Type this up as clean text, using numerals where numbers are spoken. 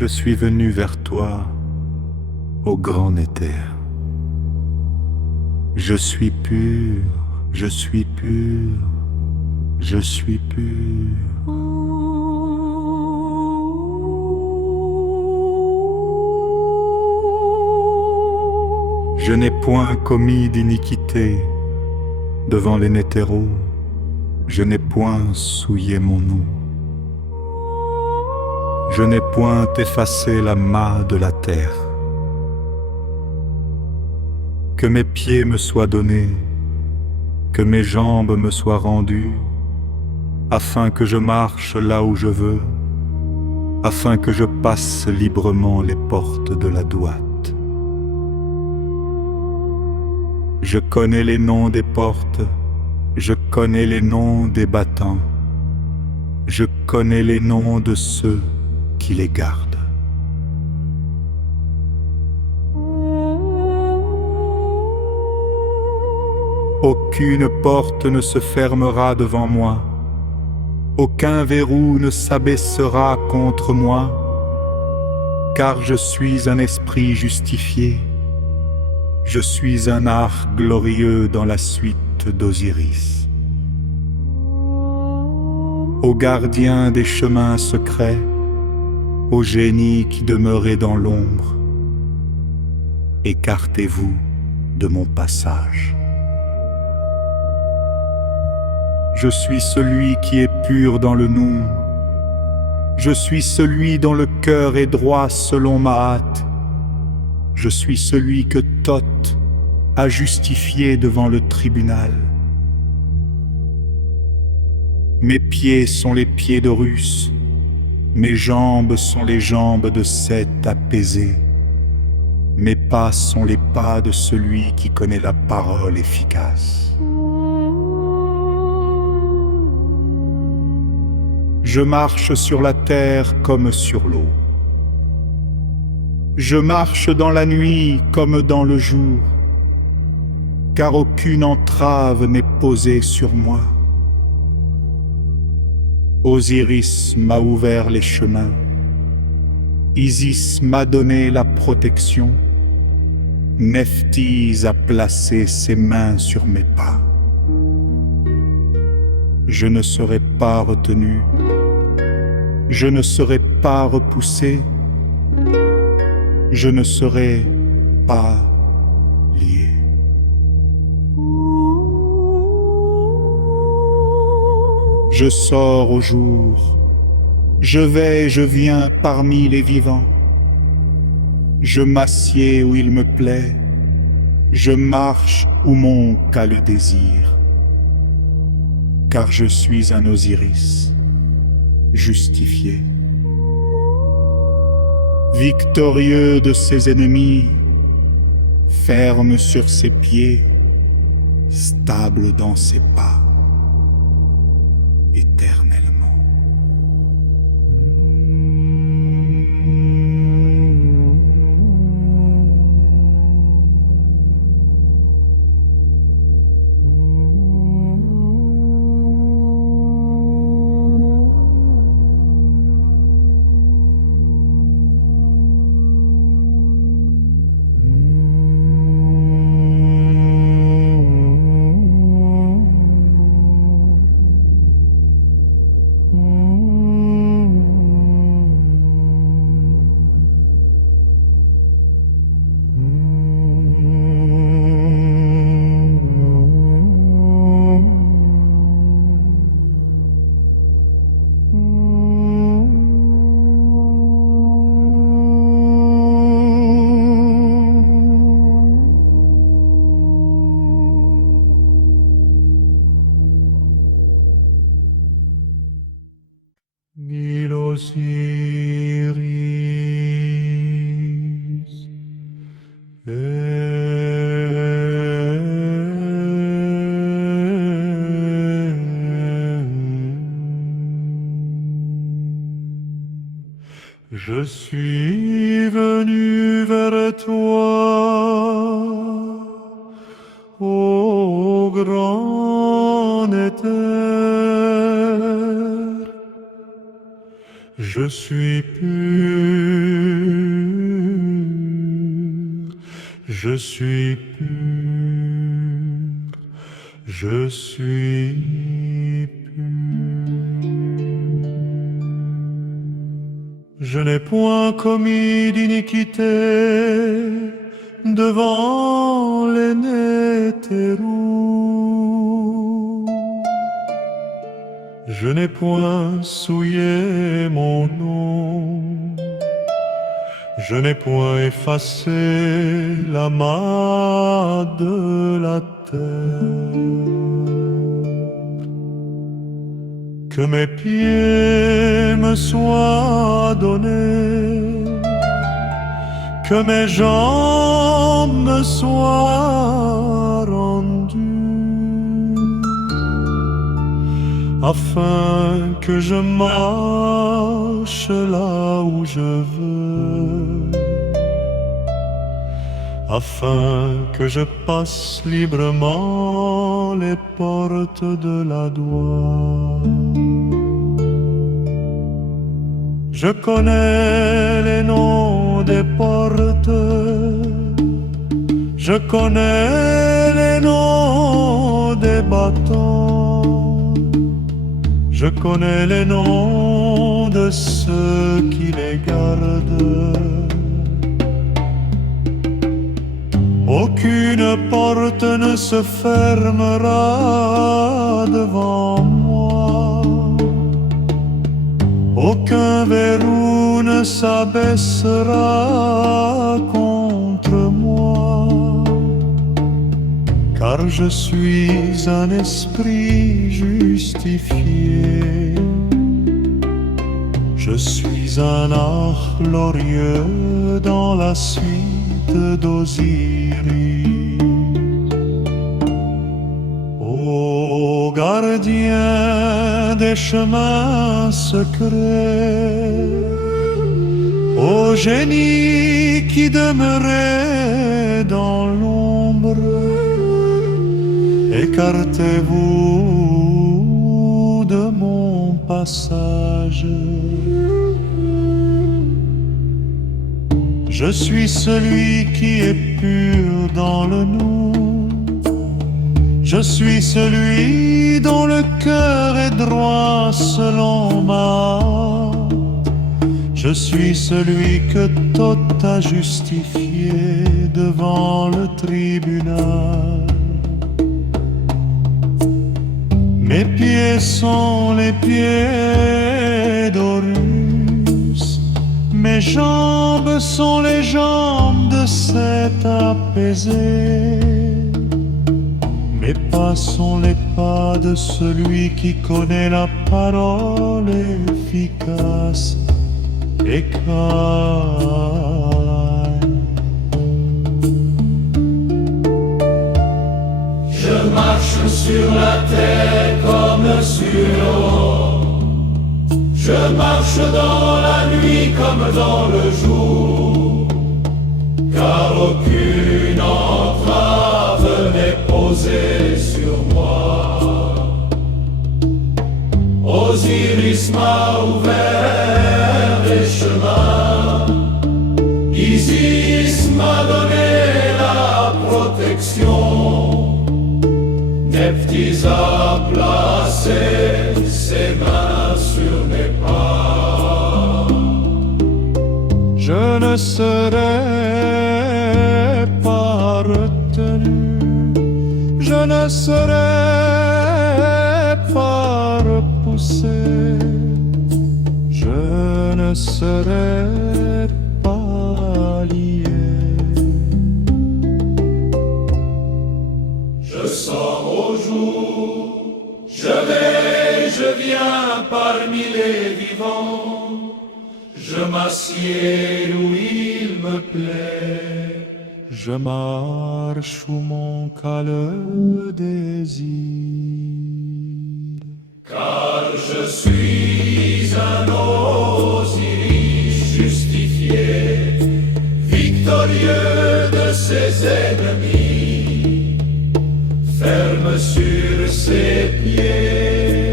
Je suis venu vers toi, ô grand éther. Je suis pur, je suis pur, je suis pur. Je n'ai point commis d'iniquité devant les nétéros, je n'ai point souillé mon nom. Je n'ai point effacé la main de la terre. Que mes pieds me soient donnés, que mes jambes me soient rendues, afin que je marche là où je veux, afin que je passe librement les portes de la droite. Je connais les noms des portes, je connais les noms des battants, je connais les noms de ceux qui les gardent. Aucune porte ne se fermera devant moi, aucun verrou ne s'abaissera contre moi, car je suis un esprit justifié, je suis un arc glorieux dans la suite d'Osiris. Ô gardien des chemins secrets, ô génie qui demeurez dans l'ombre, écartez-vous de mon passage. Je suis celui qui est pur dans le nom. Je suis celui dont le cœur est droit selon Maat. Je suis celui que Thoth a justifié devant le tribunal. Mes pieds sont les pieds d'Horus, mes jambes sont les jambes de Seth apaisé. Mes pas sont les pas de celui qui connaît la parole efficace. Je marche sur la terre comme sur l'eau. Je marche dans la nuit comme dans le jour, car aucune entrave n'est posée sur moi. Osiris m'a ouvert les chemins, Isis m'a donné la protection, Nephthys a placé ses mains sur mes pas. Je ne serai pas retenu, je ne serai pas repoussé, je ne serai pas lié. Je sors au jour, je vais, je viens parmi les vivants. Je m'assieds où il me plaît, je marche où mon qu'a le désir. Car je suis un Osiris, justifié. Victorieux de ses ennemis, ferme sur ses pieds, stable dans ses pas, éternellement. Nil Osiris Je suis venu vers toi, ô grand éther. Je suis pur Je suis pur, je suis pur. Je n'ai point commis d'iniquité devant l'aîné Térou. Je n'ai point souillé mon nom, je n'ai point effacé la main de la terre. Que mes pieds me soient donnés, que mes jambes me soient rendues, afin que je marche là où je veux, afin que je passe librement les portes de la gloire. Je connais les noms des portes, je connais les noms des battants, je connais les noms de ceux qui les gardent. Aucune porte ne se fermera devant moi, aucun verrou ne s'abaissera contre moi, car je suis un esprit justifié, je suis un arc glorieux dans la suite d'Osiris. Ô gardien des chemins secrets, ô génie qui demeurez dans l'ombre, écartez-vous de mon passage. Je suis celui qui est pur dans le nous, je suis celui dont le cœur est droit selon ma hâte. Je suis celui que Thoth a justifié devant le tribunal. Mes pieds sont les pieds d'Horus, mes jambes sont les jambes de cet apaisé. Mes pas sont les pas de celui qui connaît la parole efficace et calme. Je marche sur la terre comme sur l'eau, je marche dans la nuit comme dans le jour, car aucune entrave n'est posée sur moi. Osiris m'a ouvert les chemins, Isis m'a donné la protection, Nephthys a placé ses mains sur mes pas. Je ne serai pas retenu, je ne serai pas repoussé, je ne serai pas lié. Je sors au jour, je vais, je viens parmi les vivants, je m'assieds où il me plaît, je marche où mon calme désir. Car je suis un Osiris justifié, victorieux de ses ennemis, ferme sur ses pieds.